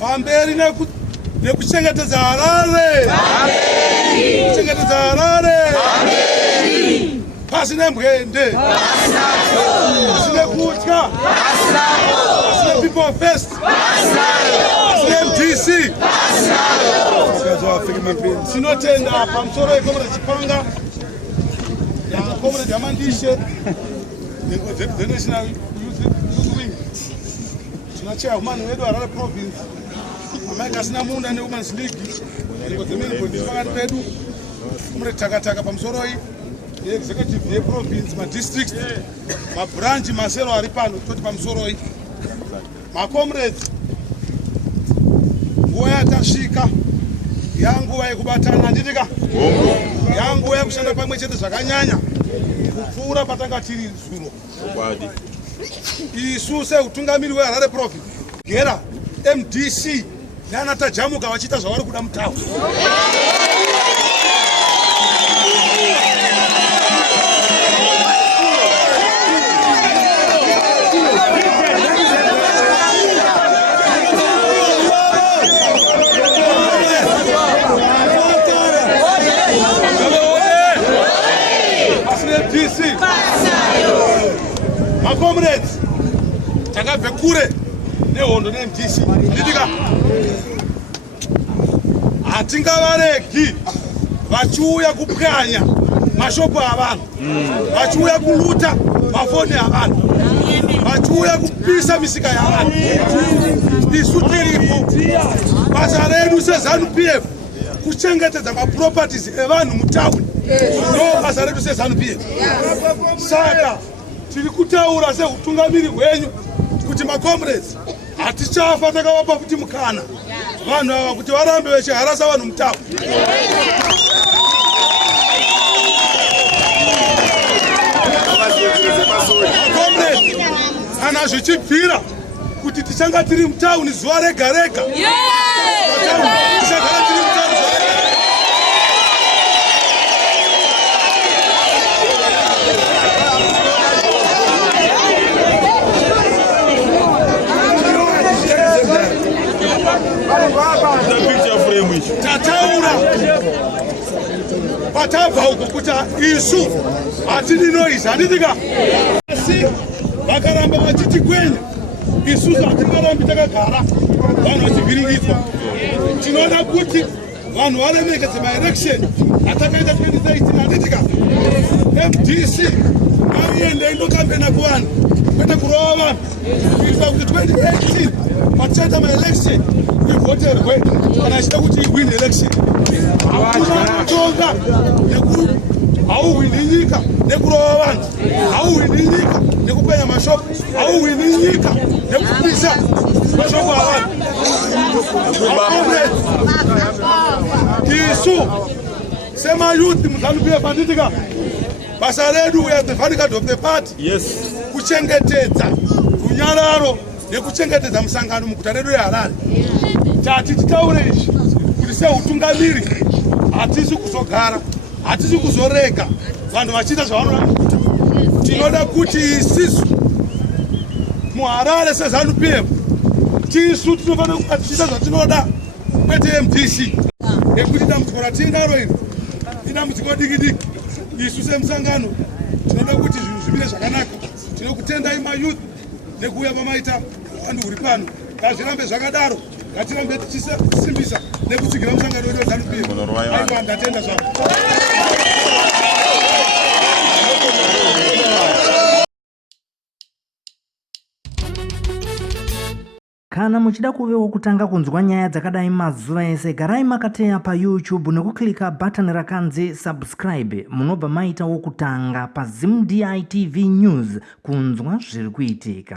Pamberi nekuchengetedza Harare. Kuchengetedza Harare. Pasina mwende. Pasina kutya. Pasina people first. Pasina MDC. Sinotenda pamusoro yekomrade Chipanga. Comrade Yamandishe. The National Youth Wing. Tunachea umani wedu Harare Province. Amaka sina munda ne Women's League. Niko zemeni kwa pedu. Comrade Takataka pamusoro hii. Executive ye province, ma district, ma branch, ma sero aripano, toti pamusoro hii. Ma comrades. Nguwa yatashika. Yangu wa kubatana nditika. Yangu wa kushanda pamwe chete zvakanyanya. Kupfura patanga tiri zuro. Isuse utungamiri we Harare Province. Gera MDC nana tajamuka vachita zvavari kuda mutauni. My comrades, takabve kure nehondo neMDC. Nditika hatingavaregi vachiuya kupwanya mashopu avanhu, vachiuya kuluta mafoni avanhu, vachiuya kupisa misika yavanhu. Isu tiripo basa redu seZANU-PF kuchengetedza maproperties evanhu mutauni. No basa redu seZANU-PF. Saka tiri kutaura seutungamiri hwenyu kuti macomrades hatichafa takavapa futi mukana vanhu ava kuti varambe vachiharasa vanhu mutauni. Macomrades kana zvichibvira kuti tichanga tiri mutauni zuva rega rega. Tichagara tiri mutauni zuva rega rega. Tataura patabva uko kuti isu hatidi noise. Handitika asi vakaramba vachiti kwenya isusu hatingarambi takagara vanhu vachivhiringidzwa. Tinoda kuti vanhu varemekedze maelection atakaita 2018. Handitika MDC ngaiende indokambena kuvanhu kwete kurova vanhu kuitira kuti 2018 patichaita maelection ivoterwe kana achida kuti iwin election. Hakuna kutonga hauwini nyika nekurova vanhu, hauwini nyika nekupenya mashopu, hauwini nyika nekupisa mashopu avanhu. Isu sema youth muZANU-PF. Handitika basa redu we are the vanguard of the party. Yes. Kuchengetedza runyararo nekuchengetedza musangano muguta redu reHarare. Tati titaure izvi kuti seutungamiri hatisi kuzogara, hatisi kuzorega vanhu vachiita zvavanoda muguta. Tinoda kuti isisu muHarare seZANU-PF tisu tinofanira kuva tichiita zvatinoda kwete MDC. Nekuti dambudziko ratinaro iri idambudziko diki diki. Isu semusangano tinoda kuti zvinhu zvimire zvakanaka. Tinokutendai mayouth nekuuya pamaita vanhu uri pano. Ngazvirambe zvakadaro. Ngatirambe tichisimbisa nekutsigira musangano wedu weZANU-PF. Aiwa ndatenda zvangu. Kana muchida kuvewo kutanga kunzwa nyaya dzakadai mazuva ese, garai makateya pa YouTube nekuklika button rakanzi subscribe. Munobva maita wokutanga pa Zim DI TV News kunzwa zviri kuitika.